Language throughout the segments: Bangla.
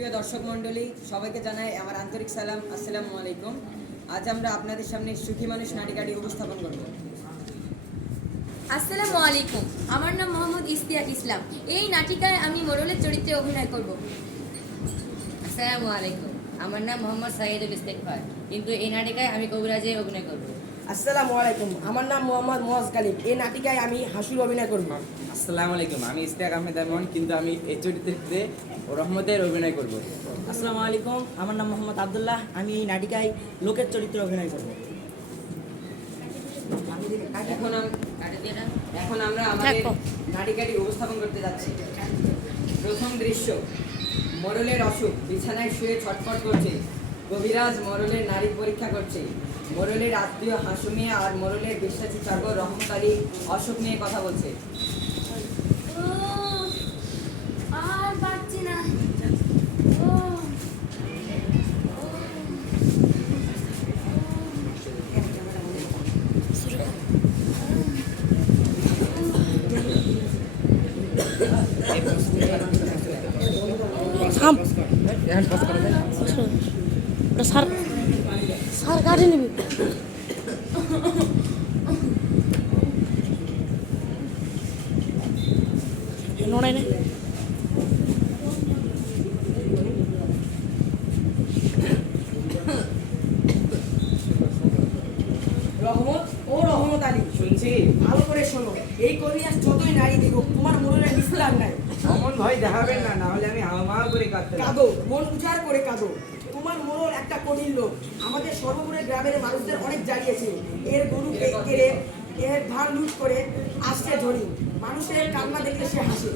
প্রিয় দর্শক মণ্ডলী, সবাইকে জানাই আমার আন্তরিক সালাম। আসসালামু আলাইকুম। আজ আমরা আপনাদের সামনে সুখী মানুষ নাটিকাটি উপস্থাপন করব। আসসালামু আলাইকুম। আমার নাম মোহাম্মদ ইস্তিয়াক ইসলাম। এই নাটিকায় আমি মোড়লের চরিত্রে অভিনয় করব। আসসালামু আলাইকুম। আমার নাম মোহাম্মদ সাইদুল ইস্তেগফার, কিন্তু এই নাটিকায় আমি কবিরাজে অভিনয় করব। আসসালামু আলাইকুম। আমার নাম মোহাম্মদ মুয়াজ গালিব। এই নাটিকায় আমি হাসুর অভিনয় করব। আসসালামু আলাইকুম। আমি ইস্তিয়াক আহমেদ আরমান, কিন্তু আমি এই চরিত্রে রহমতের অভিনয় করব। আসসালামু আলাইকুম। আমার নাম মোহাম্মদ আব্দুল্লাহ। আমি এই নাটিকায় লোকের চরিত্রে অভিনয় করব। এখন আমরা আমাদের নাটিকাটি উপস্থাপন করতে যাচ্ছি। প্রথম দৃশ্য, মোড়লের অসুখ, বিছানায় শুয়ে ছটফট করছে। কবিরাজ মোড়লের নারী পরীক্ষা করছে। মোড়লের আত্মীয় হাসু মিয়া আর মোড়লের বিশ্বাসী চাকর রহমত আলী অসুখ নিয়ে কথা বলছে। আর পারছি না। সার কাটে নিবি নড়াই না রহমত আলী, শুনছি, ভালো করে শোনো। এই কবিরাজ যতই নারী দিব, তোমার মোড়লের ইসলাম নাই। অমন ভয় দেখাবেন না, না হলে আমি হাওয়া করে কাঁদতে লাগবো। কাঁদো, মন উজাড় করে কাঁদো। তোমার মোড়ল একটা কঠিন লোক। আমাদের সর্বগুণের গ্রামের মানুষদের অনেক জ্বালিয়েছে। এর গরু কেড়ে, এর ধান লুট করে আসছে ধরি। মানুষের কান্না দেখলে সে হাসে।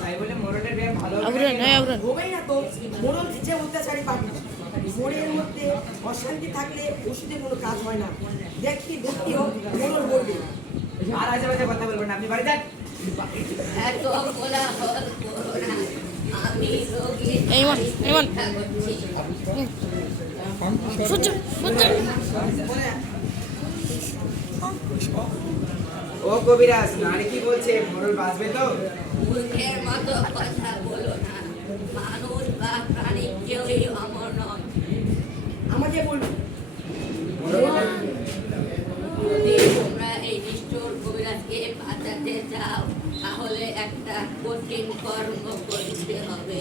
তাই বলে মোড়লের গায়ে ভালো হবেই না তো, মোড়ল যে অত্যাচারী পাবি। মনের মধ্যে অশান্তি থাকলে ওষুধে কোনো কাজ হয় না। দেখি দুঃখী হোক, মোড়ল বলবে। আর আজে বাজে কথা বলবেন না, আপনি বাড়ি যান। এত কোলাহল করো না, আমি রোগী এইমান করছি। ও কবিরাজ, নারী কি বলছে? মোড়ল বাঁচবে তো? মুখের মতো কথা বলো না, মানুষ বা প্রাণী কেউই অমর নয়। আমাকে বলবে। যদি তোমরা এই নিষ্ঠুর কবিরাজকে বাঁচাতে চাও, তাহলে একটা কঠিন কর্ম করতে হবে।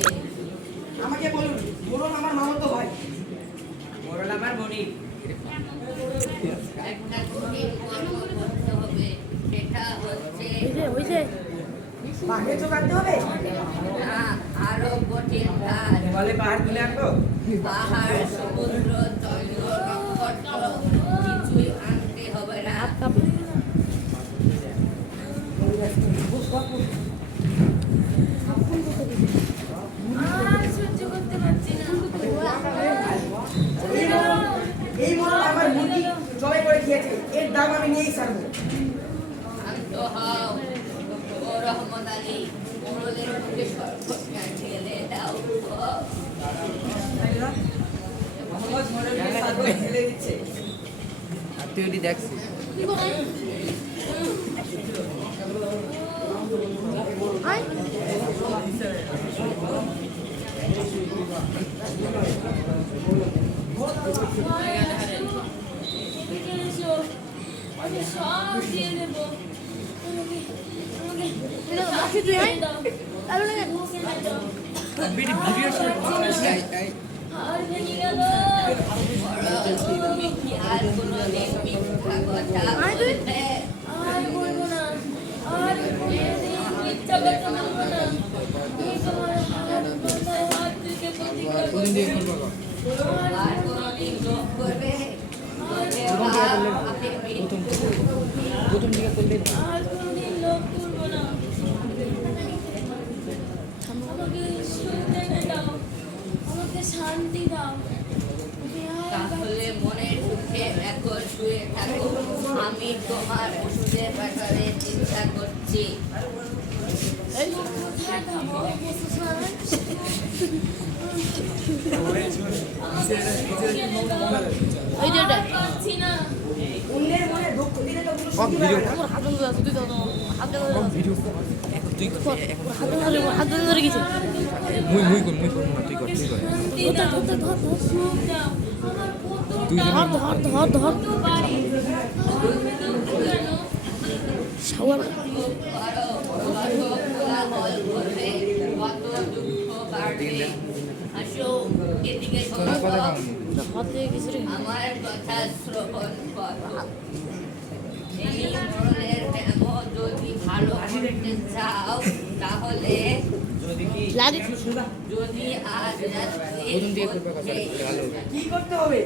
আমাকে বলুন। মোড়ল আমার মামাতো ভাই। মোড়ল আমার মনি। একটা কঠিন কর্ম করতে হবে, সেটা হচ্ছে বাঘে চোখাতে হবে। না, আরো কঠিন কাজ। বলে পাহাড় তুলে আনবো? পাহাড়, সমুদ্র, চন্দ্র, নক্ষত্র কিছুই আনতে হবে না। আর সহ্য করতে পারছি না। এই মোড়ল আমার মুরগি জবাই করে খেয়েছে। এর দাম আমি নিয়েই ছাড়বো। শান্ত হও। ও রহমত আলী, মোড়লের মুখে সর্বটা ঢেলে দাও। মোহাম্মদ মোড়লকে চাকর ঠেলে দিচ্ছে। আর তুই ওটি দেখছিস? এদিকে এসো, আমি সব দিয়ে দেবো। আমাকে ছেড়ে দাও। আমাকে ছেড়ে দাও। আর ভেঙে গেল। তুমি কি আর কোনোদিন মিথ্যা কথা বলবে? আর বলবো না। আর কোনোদিন মিথ্যা কথা বলবো না। এই তোমার মাথায় হাত থেকে প্রতিজ্ঞা করছি। আর কোনোদিন লোভ করবে? আর কোনোদিন লোভ করবো না। আমাকে সুখ এনে দাও, আমাকে শান্তি দাও। তাহলে মনের সুখে এখন শুয়ে থাকো, আমি তোমার ওষুধের ব্যাপারে চিন্তা করছি। কোথায় খাবো? পাচ্ছি না। অন্যের মনে দুঃখ দিলে তো কোনো সুখী হবে না। হাত তুই হাত ধরে গেছে মুই করবো না, তুই কর। ধর শাওয়ার কত দুঃখ বাড়বে। আসো এদিকে শোনো। হাত দিয়ে গেছে রে আমার কথা শ্রবণ করো। এই মরণের ব্যামো যদি ভালো করতে চাও তাহলে লাগে যদি আজ রাত্রে কি করতে হবে?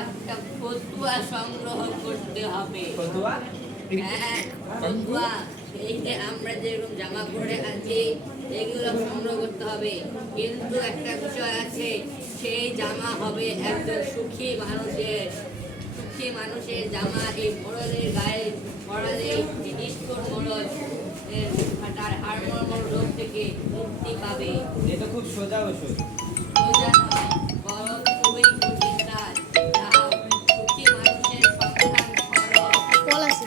একটা ফতুয়া সংগ্রহ করতে হবে। ফতুয়া? হ্যাঁ, ফতুয়া। এই যে আমরা যেরকম জামা পরে আছি এগুলো সংগ্রহ করতে হবে, কিন্তু একটা বিষয় আছে, সেই জামা হবে একজন সুখী মানুষের জামা। এই মোড়লের গায়ে পড়ালে এই নিষ্ঠুর মোড়ল তার হাড়মর্ম রোগ থেকে মুক্তি পাবে। এটা খুব সোজা ওষুধ। সোজা নয়, বরং খুবই কঠিন কাজ। যাও, সুখী মানুষের সন্ধান করো। কল আছে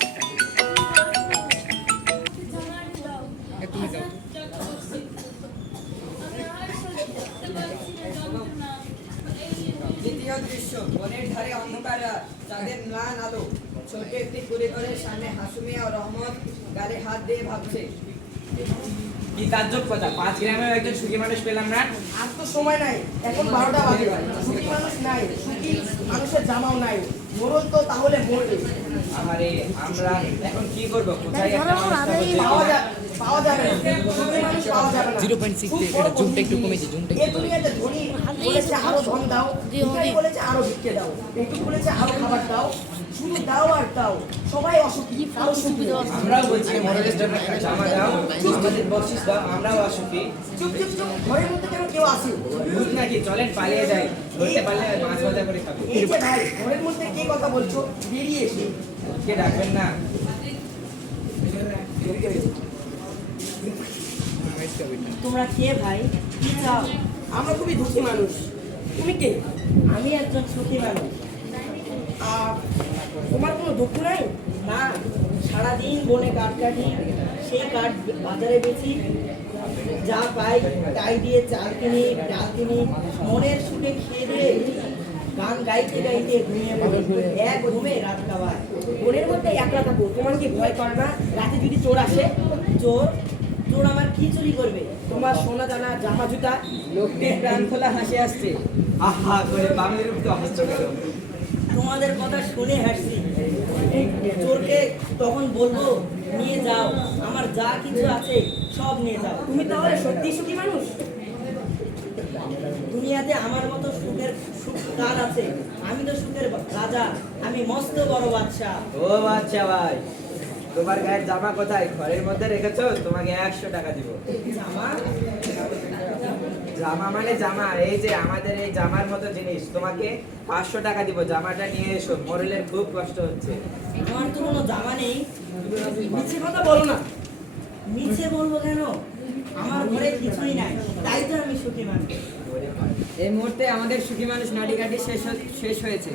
দ্বিতীয় দৃশ্য, বনের ধারে অন্ধকার রাত, চাঁদের ম্লান আলো, ছোট একটি কুড়ে করে সামনে হাসুমিয়া ও রহমত গালে হাত দিয়ে ভাবছে। কি তাজ্জব কথা, 5 গ্রামের একজন সুখী মানুষ পেলাম না। আর তো সময় নাই, এখন 12টা বাজে। সুখী মানুষ নাই, সুখী মানুষের জামাও নাই। মোড়ল তো তাহলে মরবে। আরে আমরা এখন কি করব? কোথায় একটা মানুষ পাওয়া যাবে না, সুখী মানুষ পাওয়া যাবে না। 0.6 এটা জুমটা একটু কমেছে, জুমটা এই দুনিয়াতে ধনী বলেছে আরো ধন দাও, ভিখারি বলেছে আরো ভিক্ষে দাও, একটু বলেছে আরো খাবার দাও, শুধু দাও আর দাও। সবাই অসুখী, কারো সুখী দাও। আমরাও বলছি মরলের জন্য একটা জামা দাও, আমাদের বকশিশ দাও, আমরাও অসুখী। চুপ চুপ চুপ, ঘরের মধ্যে কেন কেউ আসে? ভূত নাকি? চলেন পালিয়ে যাই, ধরতে পারলে মাছ ভাজা করে খাবো। এই যে ভাই, ঘরের মধ্যে কে কথা বলছো? বেরিয়ে এসে। কে ডাকবেন না? তোমরা কে ভাই? কি চাও? আমরা খুবই দুঃখী মানুষ। তুমি কে? আমি একজন সুখী মানুষ। তোমার কোনো দুঃখ নাই? না, সারাদিন বনে কাঠ কাটি, সেই কাঠ বাজারে বেচি, যা পাই তাই দিয়ে চাল কিনি, ডাল কিনি, মনের সুখে খেয়ে দিয়ে গান গাইতে গাইতে ঘুমিয়ে পড়ি। এক ঘুমে রাত খাওয়ায়। বনের মধ্যে একলা থাকো, তোমার কি ভয় করে না? রাতে যদি চোর আসে? চোর চোর আমার কি চুরি করবে? তোমার সোনা দানা জামা জুতা। লোকটির প্রাণ খোলা হাসি আসছে। আহা করে বামের উপর অহস্ত গেল। তোমাদের কথা শুনে হাসছি। চোরকে তখন বলবো, নিয়ে যাও, আমার যা কিছু আছে সব নিয়ে যাও। তুমি তাহলে সত্যি সুখী মানুষ? দুনিয়াতে আমার মতো সুখের সুখ কার আছে? আমি তো সুখের রাজা, আমি মস্ত বড় বাদশা। ও আচ্ছা ভাই, তোমার গায়ের জামা কোথায়? ঘরের মধ্যে রেখেছো? তোমাকে 100 টাকা দিব। জামা? জামা মানে জামা, এই যে আমাদের এই জামার মতো জিনিস, তোমাকে 500 টাকা দিব। জামাটা নিয়ে এসো, মরলের খুব কষ্ট হচ্ছে। আমার তো কোনো জামা নেই। মিছে কথা বলো না। নিচে বলবো কেন? আমার ঘরে কিছুই নাই, তাই তো আমি সুখী মানুষ। এই মুহূর্তে আমাদের সুখী মানুষ নাড়িকাটি শেষ হয়েছে।